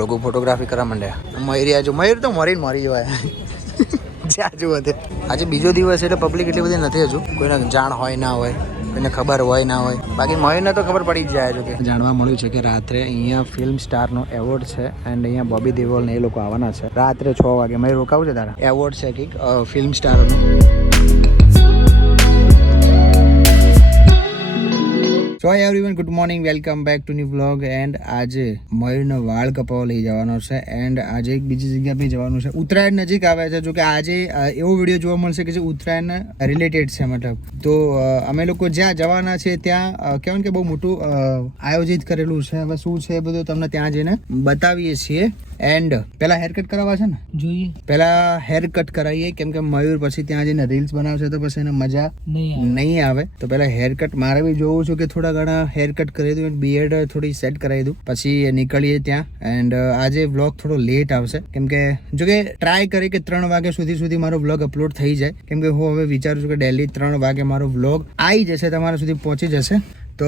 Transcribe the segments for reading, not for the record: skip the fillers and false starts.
લોકો ફોટોગ્રાફી કરવા માંડ્યા. મયુરી આજુ મયુર તો મરી જવાય જ્યાં જુઓ તે. આજે બીજો દિવસ એટલે પબ્લિક એટલી બધી નથી હજુ. કોઈને જાણ હોય ના હોય, કોઈને ખબર હોય ના હોય. બાકી મયુરને તો ખબર પડી જ જાય છે. કે જાણવા મળ્યું છે કે રાત્રે અહીંયા ફિલ્મ સ્ટારનો એવોર્ડ છે એન્ડ અહીંયા બોબી દેઓલ ને એ લોકો આવવાના છે રાત્રે 6 વાગે. મયુર રોકાવું છે તારા? એવોર્ડ છે કંઈક ફિલ્મ સ્ટારનું. So everyone, good morning, welcome back to new vlog. And આજે મયુરનો વાળ કપાવવા લઈ જવાનો છે એન્ડ આજે એક બીજી જગ્યા પર જવાનું છે. ઉત્તરાયણ નજીક આવે છે, જો કે આજે એવો વિડીયો જોવા મળશે કે જે ઉત્તરાયણ રિલેટેડ છે. મતલબ તો અમે લોકો જ્યાં જવાના છે ત્યાં કહેવાય કે બહુ મોટું આયોજિત કરેલું છે. હવે શું છે એ બધું તમને ત્યાં જઈને બતાવીએ છીએ. એન્ડ પેલા હેર કટ કરાવવા છે ને, જોઈએ પેલા હેર કટ કરાવીએ, કેમ કે મયુર પછી ત્યાં જઈને રીલ્સ બનાવશે તો પછી એને મજા નહીં આવે. તો પેલા હેર કટ મારે બી જોવું છું કે થોડા ઘણા હેર કટ કરી દઉં, બિયર્ડ થોડી સેટ કરાવી દઉં, પછી નીકળીએ ત્યાં. એન્ડ આજે વ્લોગ થોડો લેટ આવશે, કેમ કે જો કે ટ્રાય કરી કે 3 વાગ્યા સુધી મારો વ્લોગ અપલોડ થઈ જાય, કેમ કે હું હવે વિચારું છું કે ડેલી 3 વાગે મારો વ્લોગ આવી જશે, તમારા સુધી પહોંચી જશે. તો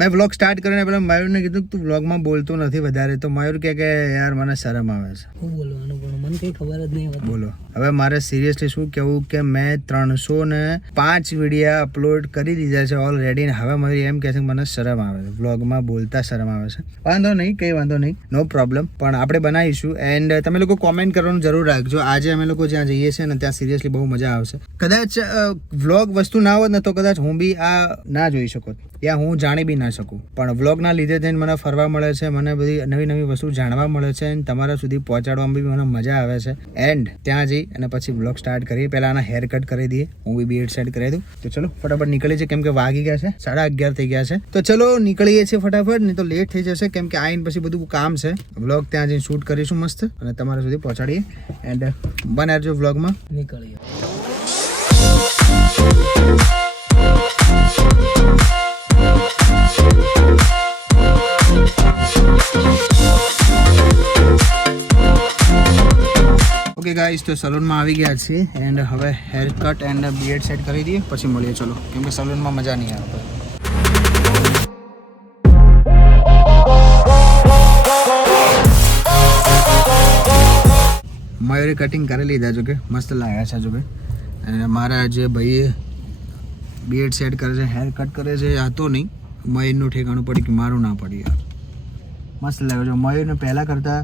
મેં વ્લોગ સ્ટાર્ટ કરીને પહેલા મયુરને કીધું કે તું વ્લોગમાં બોલતો નથી વધારે. તો મયુર કહે કે યાર મને શરમ આવે છે. હું બોલવાનું પણ મને કંઈ ખબર જ નહીં હોતી. બોલો હવે મારે સિરિયસલી શું કહેવું કે મેં 305 વિડીયો અપલોડ કરી દીધા છે ઓલરેડી. હવે મયુર એમ કહે છે કે મને શરમ આવે છે, વ્લોગમાં બોલતા શરમ આવે છે. વાંધો નહીં, કંઈ વાંધો નહીં, નો પ્રોબ્લેમ. પણ આપણે બનાવીશું. એન્ડ તમે લોકો કોમેન્ટ કરવાનું જરૂર રાખજો. આજે અમે લોકો જ્યાં જઈએ છીએ ને ત્યાં સિરિયસલી બહુ મજા આવશે. કદાચ વ્લોગ વસ્તુ ના હોત ને તો કદાચ હું બી આ ના જોઈ શકું, યા હું જાણી બી ના શકું. પણ વ્લોગના લીધે થઈને મને ફરવા મળે છે, મને બધી નવી વસ્તુ જાણવા મળે છે અને તમારા સુધી પહોંચાડવામાં બી મને મજા આવે છે. એન્ડ ત્યાં જઈ અને પછી વ્લોગ સ્ટાર્ટ કરીએ. પહેલાં આના હેર કટ કરી દઈએ, હું બી બીએડ સેટ કરી દઉં. તો ચલો ફટાફટ નીકળીએ છીએ, કેમ કે વાગી ગયા છે 11:30 થઈ ગયા છે. તો ચલો નીકળીએ છીએ ફટાફટ, નહીં તો લેટ થઈ જશે, કેમ કે આવીને પછી બધું કામ છે. વ્લોગ ત્યાં જઈને શૂટ કરીશું મસ્ત અને તમારા સુધી પહોંચાડીએ. એન્ડ બને રહેજો વ્લોગમાં. નીકળીએ. ઓકે ગાઈસ, તો સલૂનમાં આવી ગયા છીએ એન્ડ હવે hair cut and beard set કરી દઈએ, પછી મળીએ. ચલો, કેમ કે સલૂનમાં મજા નહીં આવે. મયુરે કટિંગ કરી લીધા, જો કે મસ્ત લાગ્યા છે. જો કે અને મારા જે ભાઈએ બીએડ સેટ કરે છે, હેર કટ કરે છે, આ તો નહીં મયુરનું ઠેકાણું પડી કે મારું ના પડી. યાર મસ્ત લાગે છે. મયુરને પહેલાં કરતાં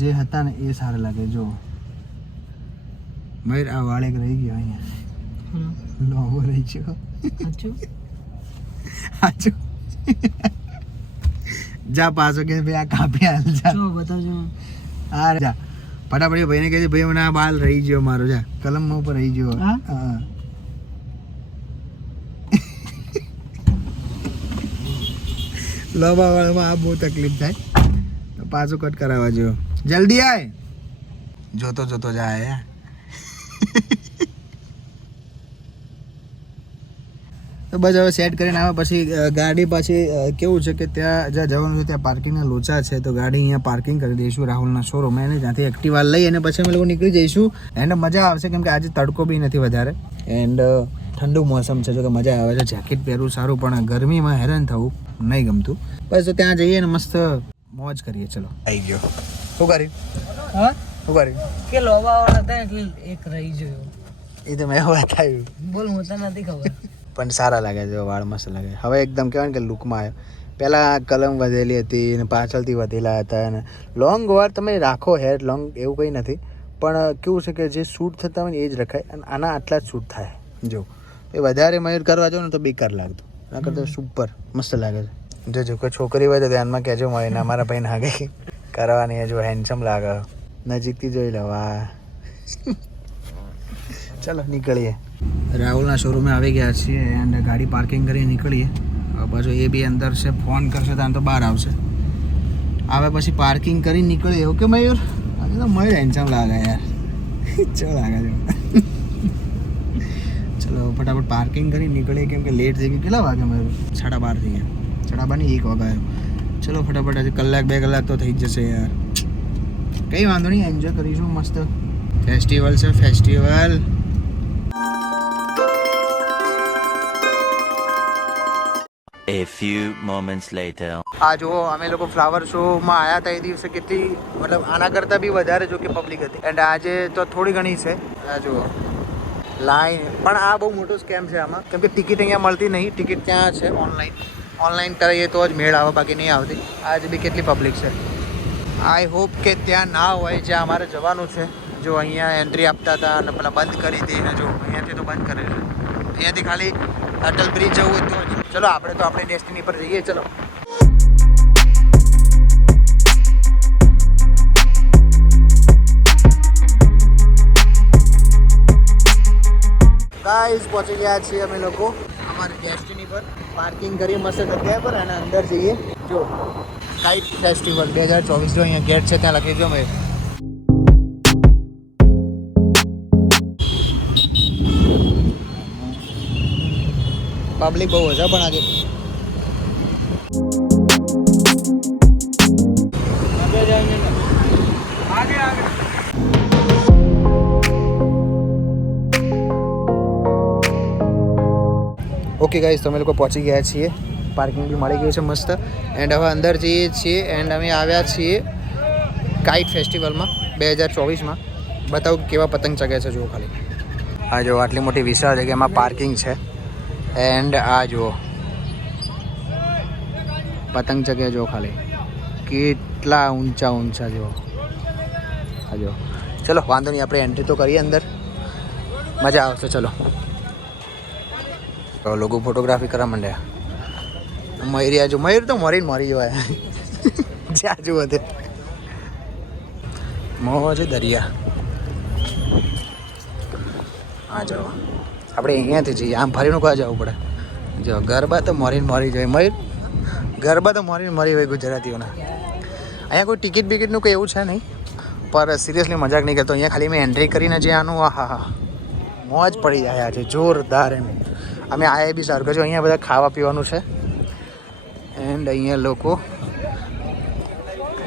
જે હતા ને એ સારા લાગે. જો મયુર આ વાળ એક રહી ગયો અહીંયા, લોગો રહી ગયો. સાચું જા પાછો કે ભાઈ આ કાપી હાલ જા, બતાવજો. હા જા ફટાફટ ભાઈને કહે છે ભાઈ મને આ બાલ રહી ગયો મારો, જા કલમમાં ઉપર રહી ગયો. હા લોબા વાળામાં આ બહુ તકલીફ થાય, તો પાછું કટ કરાવવા જો. જલ્દી આય, જોતો જાય. તો બસ હવે સેટ કરીને આવે પછી ગાડી પાછી કેવું છે કે ત્યાં જ્યાં જવાનું છે ત્યાં પાર્કિંગના લોચા છે, તો ગાડી અહીંયા પાર્કિંગ કરી દઈશું રાહુલના શોરૂમ. એને ત્યાંથી એક્ટિવા લઈ અને પછી અમે લોકો નીકળી જઈશું. એન્ડ મજા આવશે, કેમ કે આજે તડકો બી નથી વધારે એન્ડ ઠંડુ મોસમ છે, જો કે મજા આવે છે. જેકેટ પહેરવું સારું, પણ ગરમીમાં હેરાન થવું નહીં ગમતું. બસ તો ત્યાં જઈએ ને મસ્ત મોજ કરીએ. ચલો આવી ગયો. શું કર્યું? હા શું કર્યું? કે લોવાવાળા હતા એટલે એક રહી ગયો. એ તો મેં બતાવ્યું. બોલ, હું તો નથી ખબર. પણ સારા લાગે છે, વાળ મસ્ત લાગે. હવે એકદમ કહેવાય ને કે લુકમાં આવ્યો. પહેલાં કલમ વધેલી હતી અને પાછળથી વધેલા હતા. અને લોંગ વાર તમે રાખો હેર લોંગ, એવું કંઈ નથી, પણ કેવું છે કે જે શૂટ થતા હોય ને એ જ રખાય. અને આના આટલા જ શૂટ થાય. જો એ વધારે મયુર કરવા જાઓ ને તો બેકાર લાગતું, એના કરતાં સુપર મસ્ત લાગે છે. જો કોઈ છોકરી હોય તો ધ્યાનમાં કહેજો મયુરને, અમારા ભાઈ ના ગઈ કરવાની. જો હેન્ડસમ લાગે, નજીકથી જોઈ લો. વાહ ચલો નીકળીએ. રાહુલના શોરૂમે આવી ગયા છીએ એન્ડ ગાડી પાર્કિંગ કરી નીકળીએ. પાછો એ બી અંદર છે, ફોન કરશે ત્યાં તો બહાર આવશે. આવે પછી પાર્કિંગ કરી નીકળીએ. ઓકે મયુર? આજે તો મયુર હેન્ડસમ લાગે યાર, ચલો લાગે છે. ચલો ફટાફટ પાર્કિંગ કરી નીકળીએ, કેમ કે લેટ થઈ ગયું. કેટલા વાગે મયુર? 12:30 થઈ ગયા. 12:30 નહીં, 1 વાગે આવ્યો. ચલો ફટાફટ, આજે કલાક 2 કલાક તો થઈ જ જશે યાર. કંઈ વાંધો નહીં, એન્જોય કરીશું મસ્ત. ફેસ્ટિવલ છે, festival. A few moments later. આ જુઓ અમે લોકો ફ્લાવર શોમાં આવ્યા હતા એ દિવસે કેટલી મતલબ આના કરતાં બી વધારે જો કે પબ્લિક હતી એન્ડ આજે તો થોડી ઘણી છે. આ જુઓ લાઈન, પણ આ બહુ મોટો સ્કેમ છે આમાં, કેમ કે ટિકિટ અહીંયા મળતી નહીં. ટિકિટ ત્યાં છે ઓનલાઈન કરાવીએ તો જ મેળ આવે, બાકી નહીં આવતી. આજે બી કેટલી પબ્લિક છે. આઈ હોપ કે ત્યાં ના હોય જ્યાં અમારે જવાનું છે. જો અહીંયા એન્ટ્રી આપતા હતા અને પેલા બંધ કરી દઈને, જો અહીંયાથી તો બંધ કરે છે. અહીંયાથી ખાલી અટલ બ્રિજ જવું હોય તો જ. ચલો આપણે તો આપણી ડેસ્ટિની પર જઈએ. ચલો ગાઈસ, પહોંચી ગયા છીએ અમે લોકો અમારી ડેસ્ટિની પર. પાર્કિંગ કરી મસ્ત જગ્યા પર અને અંદર જઈએ. જો કાઇટ ફેસ્ટિવલ 2024 જો અહીંયા ગેટ છે ત્યાં લખી દો મેં. પબ્લિક બહુ હશે પણ આજે. ઓકે ગાઈસ, તો અમે લોકો પહોંચી ગયા છીએ. પાર્કિંગ બી મળી ગયું છે મસ્ત. એન્ડ હવે અંદર જઈએ છીએ. એન્ડ અમે આવ્યા છીએ કાઇટ ફેસ્ટિવલમાં 2024માં. બતાવું કેવા પતંગ ચગે છે જુઓ ખાલી. આ જો આટલી મોટી વિશાળ જગ્યામાં પાર્કિંગ છે. એન્ડ આ જુઓ પતંગ ચગે જો ખાલી કેટલા ઊંચા જુઓ. આ જો ચલો વાંધો નહીં, આપણે એન્ટ્રી તો કરીએ અંદર, મજા આવશે. ચલો લોકો ફોટોગ્રાફી કરવા માંડ્યા. મયુરિયા જો, મયુર તો મરી જોવાય જ્યાં જુઓ તે મોજ દરિયા. હા ચલો આપણે અહીંયાથી જઈએ. આમ ફરીનું કોઈ જવું પડે. જો ગરબા તો મરી જોઈએ. મયુર ગરબા તો મરી હોય ગુજરાતીઓના. અહીંયા કોઈ ટિકિટ બિકિટનું કંઈ એવું છે નહીં, પર સિરિયસલી મજાક નહીં કરતો. અહીંયા ખાલી મેં એન્ટ્રી કરીને જે આનું હા મોજ પડી જાય આજે જોરદાર. એમ અમે આયા બી સારું. જો અહીંયા બધા ખાવા પીવાનું છે. એન્ડ અહીંયા લોકો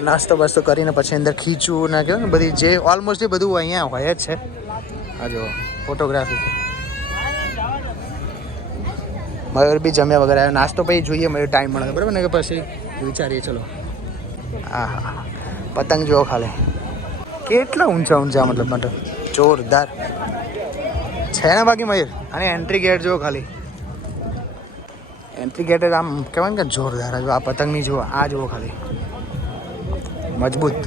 નાસ્તો બાસ્તો કરીને પછી અંદર ખીચું ના કહેવાય ને બધી જે ઓલમોસ્ટલી બધું અહીંયા હોય જ છે. આ જો ફોટોગ્રાફી. મયુર બી જમ્યા વગર આવ્યો. નાસ્તો પછી જોઈએ મયુર ટાઈમ મળે બરાબર ને, કે પછી વિચારીએ. ચલો હા પતંગ જુઓ ખાલી કેટલા ઊંચા મતલબ જોરદાર છે ને. બાકી મયુર અને એન્ટ્રી ગેટ જુઓ ખાલી. એન્ટ્રી ગેટ આમ કહેવાય ને કે જોરદાર. જો આ પતંગની જુઓ, આ જુઓ ખાલી મજબૂત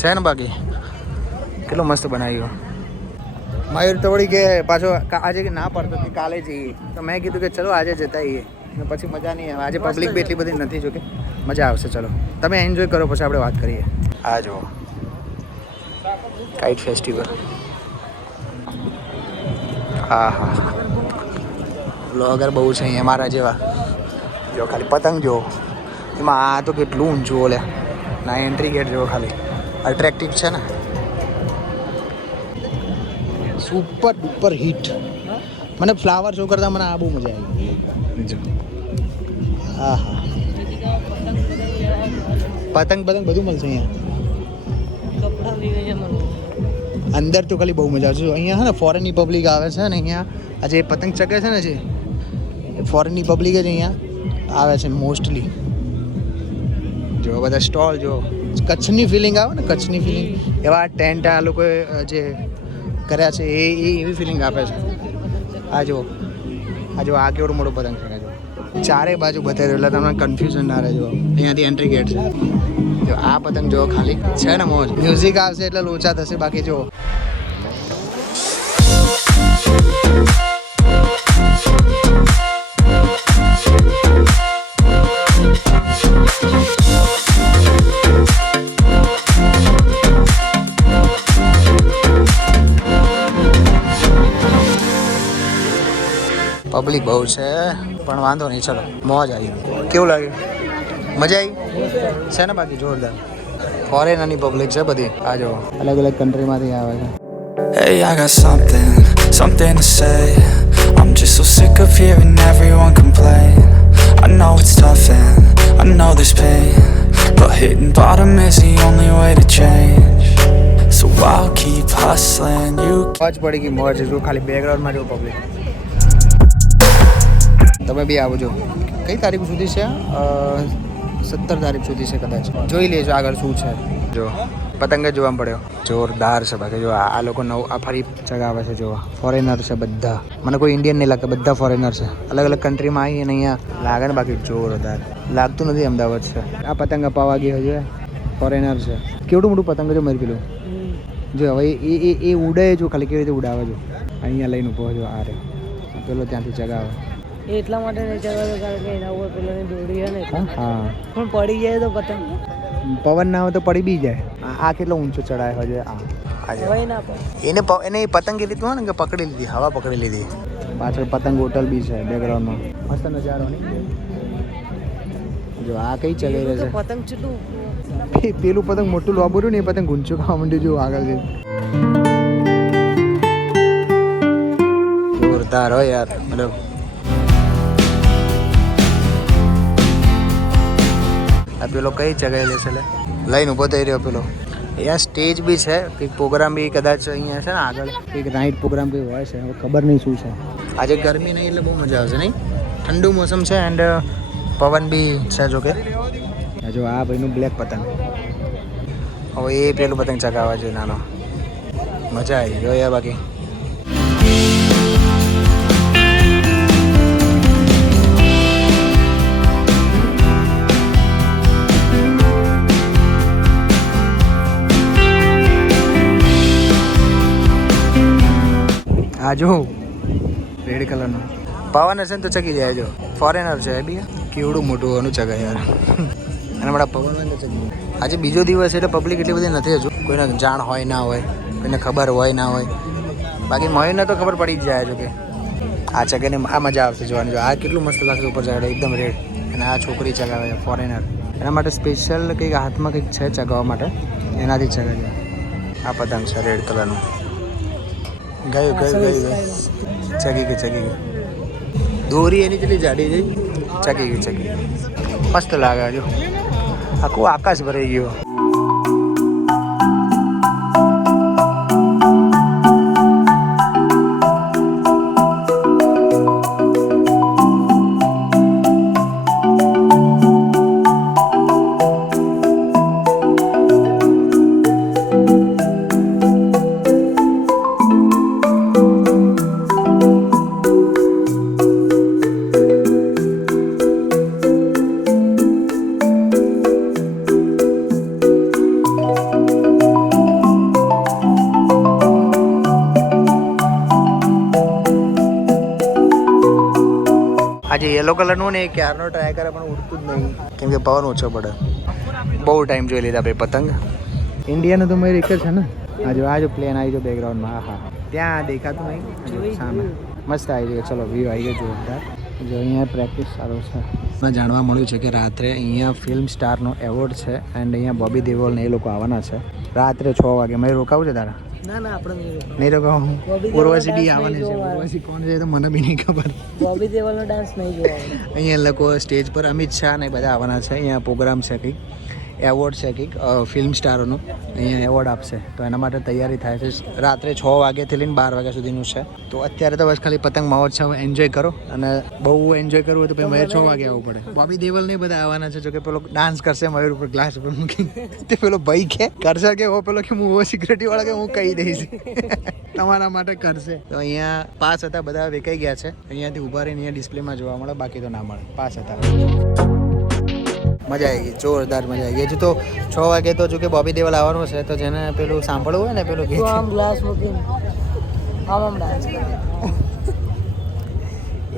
છે ને. બાકી કેટલું મસ્ત બનાવ્યું. મયુર તો વળી કે પાછો આજે ના પડતો કે કાલે જઈએ, તો મેં કીધું કે ચલો આજે જતા આવીએ. પછી મજા નહીં આવે. આજે પબ્લિક બી એટલી બધી નથી, જોકે મજા આવશે. ચલો તમે એન્જોય કરો, પછી આપણે વાત કરીએ. આ જુઓ કાઇટ ફેસ્ટિવલ. હા બ્લોગર બહુ છે અહીંયા મારા જેવા. જો ખાલી પતંગ જુઓ, એમાં આ તો કેટલું ઊંચું ઓલે ના. એન્ટ્રી ગેટ જુઓ ખાલી, અટ્રેક્ટિવ છે ને. Super duper hit. મને ફ્લાવર શો કરતાં મને આ બહુ મજા આવી. હા પતંગ બધું મળશે અહીંયા અંદર. તો ખાલી બહુ મજા આવશે. અહીંયા છે ને ફોરેનની પબ્લિક આવે છે ને. અહીંયા આ જે પતંગ ચગે છે ને, જે ફોરેનની પબ્લિક જ અહીંયા આવે છે મોસ્ટલી. જો બધા સ્ટોલ જો, કચ્છની ફિલિંગ આવે ને, કચ્છની ફિલિંગ. એવા ટેન્ટ આ લોકોએ જે કર્યા છે એ એવી ફિલિંગ આપે છે. આ જો આ કેવડો મોટો પતંગ છે. ચારે બાજુ બતાવી એટલે તમને કન્ફ્યુઝન ના રહે. જો અહીંયાથી એન્ટ્રી ગેટ છે. જો આ પતંગ જો ખાલી છે ને મોજ. મ્યુઝિક આવશે એટલે લોચા થશે. બાકી જો પબ્લિક બહુ છે પણ વાંધો નહીં. ચલો મોજ આવી. કેવું લાગ્યું? મજા આવી છે ને. બાકી જોરદાર ફોરેનની પબ્લિક છે બધી. આ જો અલગ કન્ટ્રીમાંથી આવે છે. Hey, I got something to say. I'm just so sick of hearing everyone complain. I know it's tough and I know there's pain, but hitting bottom is the only way to change. So I'll keep hustling. You મોજ પડી ગઈ. મોજ જો ખાલી બેકગ્રાઉન્ડમાં જો public. તમે બી આવજો. કઈ તારીખ સુધી છે? 17 તારીખ સુધી છે કદાચ. જોઈ લેજો આગળ શું છે. જો પતંગ જ જોવા પડ્યો, જોરદાર છે બાકી. જો આ લોકો નવું આ ફરી ચગાવે છે. જોવા ફોરેનર છે બધા, મને કોઈ ઇન્ડિયન નહીં લાગતા, બધા ફોરેનર છે. અલગ અલગ કન્ટ્રીમાં આવી અને અહીંયા લાગે ને બાકી જોરદાર લાગતું નથી. અમદાવાદ છે આ પતંગ અપાવા ગયો છે, ફોરેનર છે. કેવડું મોટું પતંગ જો મારી પેલું જો હવે એ ઉડે જો ખાલી કેવી રીતે ઉડાવે જો. અહીંયા લઈને ઊભો જો આ રે પેલો ત્યાંથી ચગાવે. એ એટલા માટે નહીં ચગાવતો કારણ કે એના ઉપર પેલાની દોરી છે ને હા પણ પડી જાય તો પતંગ પવન ના હોય તો પડી બી જાય. આ કેટલો ઊંચો ચડાયો છે હોય ના પડે. એને પતંગ એ રીતનું હોય ને કે પકડી લીધી, હવા પકડી લીધી. પાછળ પતંગ હોટલ બી છે બેકગ્રાઉન્ડમાં, મસ્ત નજારો નહીં. જો આ કઈ ચગાઈ રહે છે પતંગ ચેટલું પેલું પતંગ મોટું લોબુ રહ્યું ને એ પતંગ ગુંચો ખાવા માંડ્યું. જો આગળ છે જોરદાર હોય યાર. મતલબ આ પેલો કઈ ચગાઈ લેશે લઈને ઊભો થઈ રહ્યો પેલો. અહીંયા સ્ટેજ બી છે, કંઈક પ્રોગ્રામ બી કદાચ અહીંયા છે ને આગળ કંઈક નાઇટ પ્રોગ્રામ બી હોય છે. હવે ખબર નહીં શું છે. આજે ગરમી નહીં એટલે બહુ મજા આવશે નહીં. ઠંડુ મોસમ છે એન્ડ પવન બી છે. જો કે જો આ ભાઈનું બ્લેક પતંગ, હવે એ પેલું પતંગ ચગાવવા જોઈએ નાનો. મજા આવી ગયો યાર બાકી. આ જો રેડ કલરનો પવન હશે ને તો ચગી જાય. જો ફોરેનર છે એ બી કેવડું મોટું એનું ચગાય યાર. અને મારા પવન હોય તો ચગી. આજે બીજો દિવસ એટલે પબ્લિક એટલી બધી નથી હજુ. કોઈને જાણ હોય ના હોય, કોઈને ખબર હોય ના હોય. બાકી મયુરને તો ખબર પડી જ જાય. જો કે આ ચગાને આ મજા આવશે જોવાની. જો આ કેટલું મસ્ત લાગશે ઉપર ચગાડે એકદમ રેડ. અને આ છોકરી ચગાવે છે ફોરેનર. એના માટે સ્પેશિયલ કંઈક હાથમાં કંઈક છે ચગાવવા માટે, એનાથી જ ચગાવે. આ પતંગ છે રેડ કલરનું. ગયું ચગી ગઈ. દોરી એની કેટલી જાડી જઈ, ચગી ગઈ. મસ્ત લાગે. જો આખું આકાશ ભરાઈ ગયો. આજે યલો કલરનું ને ક્યારનો ટ્રાય કરે પણ ઉડતું જ નહીં કેમ કે પવન ઓછો પડે. બહુ ટાઈમ જોઈ લીધા ભાઈ પતંગ. ઇન્ડિયાનું તો મારી એક જ છે ને. આ જો પ્લેન આવી ગયો બેકગ્રાઉન્ડમાં. હા ત્યાં દેખાતું નહીં સામે. મસ્ત આવી ગયો. ચલો વ્યૂ આવી ગયો જોરદાર. જો અહીંયા પ્રેક્ટિસ સારો છે. મને જાણવા મળ્યું છે કે રાત્રે અહીંયા ફિલ્મ સ્ટારનો એવોર્ડ છે એન્ડ અહીંયા બોબી દેઓલ ને એ લોકો આવવાના છે રાત્રે 6 વાગે. મારે રોકાવું છે તારા? ના આપણે નહીં રોકાવું. ઉર્વશી બી આવવાની છે. ઉર્વશી કોણ છે તો મને બી નહીં ખબર. બોબી દેઓલનો ડાન્સ નહીં જોવાનો. અહીંયા લોકો સ્ટેજ પર અમિત શાહ ને બધા આવવાના છે. અહીંયા પ્રોગ્રામ છે કંઈક એવોર્ડ છે કંઈક ફિલ્મ સ્ટારોનું. અહીંયા એવોર્ડ આપશે તો એના માટે તૈયારી થાય છે. રાત્રે 6 વાગ્યાથી લઈને 12 વાગ્યા સુધીનું છે. તો અત્યારે તો બસ ખાલી પતંગ મહોત્સવ એન્જોય કરો અને બહુ એન્જોય કરવું હોય તો પછી મયુર 6 વાગે આવવું પડે. બોબી દેઓલ ને બધા આવવાના છે. જો કે પેલો ડાન્સ કરશે મયુર ઉપર ગ્લાસ ઉપર મૂકી. તે પેલો ભાઈ કે કરશે કે પેલો કે હું સિક્યુરિટી વાળા કે હું કહી દઈશ તમારા માટે કરશે. તો અહીંયા પાસ હતા બધા વેચાઈ ગયા છે. અહીંયાથી ઉભા રહીને અહીંયા ડિસ્પ્લેમાં જોવા મળે, બાકી તો ના મળે. પાસ હતા. મજા આવી ગઈ, જોરદાર મજા આવી ગઈ. હજુ તો 6 વાગે તો જો કે બોબી દેઓલ આવવાનું છે તો જેને પેલું સાંભળવું હોય ને પેલું ગીત આમ ગ્લાસ મૂકીને આમ ડાન્સ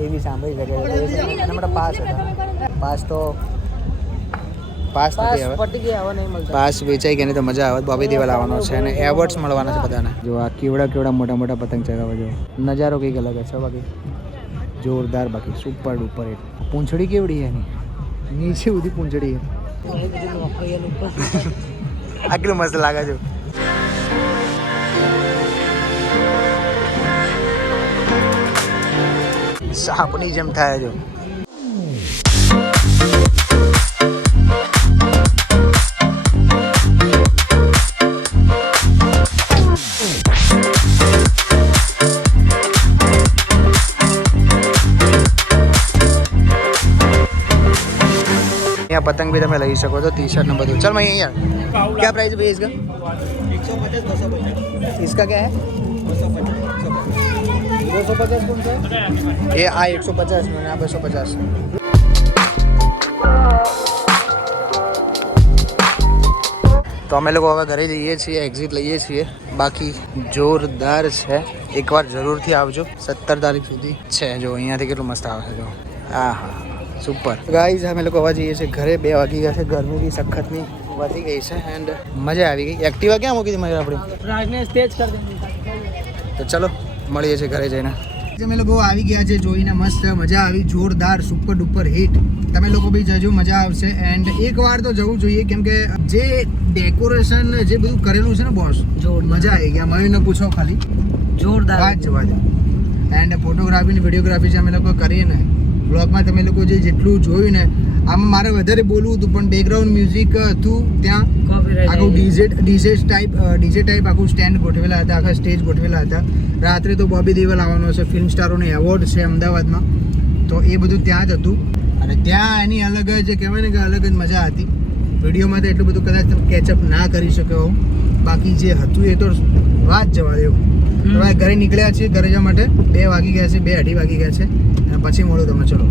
એ બી સાંભળી શકે. એના માટે પાસ હતા. પાસ નથી હવે. પટી ગયા હવે નહીં મળતા. પાસ વેચાઈ ગયા નહીં તો મજા આવે. બોબી દેઓલ આવવાનો છે અને એવોર્ડ્સ મળવાના છે બધાને. જો આ કેવડા મોટા મોટા પતંગ ચગાવવા જો નજારો કંઈક અલગ છે બાકી જોરદાર. બાકી સુપર ડુપર. પૂંછડી કેવડી એની નીચે સુધી પૂંછડી. આટલું મસ્ત લાગે છે. સાપની જેમ થાય છે. पतंग भी તમે લઈ શકો છો, टी शर्ट ને બધું. चल मैं यार क्या प्राइस है भैया इसका? 150 250. इसका क्या है? 250 कौन सा है? ये आ 150 में, आ 250. તો અમે લોકો હવે ઘરે જઈએ છીએ, એક્ઝિટ લઈએ છીએ. બાકી જોરદાર છે, એકવાર જરૂરથી આવજો. 17 તારીખ સુધી છે. જો અહીંયાથી કેટલું મસ્ત આવે છે. જો હા હા સુપર ગાઈઝ. અમે લોકો હવે જઈએ છીએ ઘરે. 2 વાગી ગયા છે. ગરમી બી સખતની વધી ગઈ છે એન્ડ મજા આવી ગઈ. એક્ટિવા ક્યાં મૂકી હતી મારી આપણી? राजने स्टेज कर देंगे. તો ચલો મળીએ છીએ ઘરે જઈને. અમે લોકો આવી ગયા છે, જોઈને મસ્ત મજા આવી. જોરદાર સુપર ડુપર હિટ. તમે લોકો બી જજો, મજા આવશે. એન્ડ એકવાર તો જવું જોઈએ, કેમ કે જે ડેકોરેશન જે બધું કરેલું છે ને બોસ, મજા આવી ગયા. મયુરને પૂછો ખાલી, जोरदार. વાત જવા દો. એન્ડ ફોટોગ્રાફી ને વિડીયોગ્રાફી જે અમે લોકો કરીએ ને બ્લોગમાં, તમે લોકો જે જેટલું જોયું ને, આમાં મારે વધારે બોલવું હતું પણ બેકગ્રાઉન્ડ મ્યુઝિક હતું ત્યાં. આખું ડીજે ટાઈપ આખું સ્ટેન્ડ ગોઠવેલા હતા, આખા સ્ટેજ ગોઠવેલા હતા. રાત્રે તો બોબી દેવલ આવવાનો છે, ફિલ્મ સ્ટારોનો એવોર્ડ છે અમદાવાદમાં, તો એ બધું ત્યાં જ હતું. અને ત્યાં એની અલગ જ કહેવાય ને કે અલગ જ મજા હતી. વિડીયોમાં તો એટલું બધું કદાચ કેચઅપ ના કરી શક્યો હું, બાકી જે હતું એ તો વાત જવા દેવું. હવે ઘરે નીકળ્યા છીએ ઘરે જવા માટે. 2 વાગી ગયા છે, 2 અઢી વાગી ગયા છે. અને પછી મળું તમને. ચલો.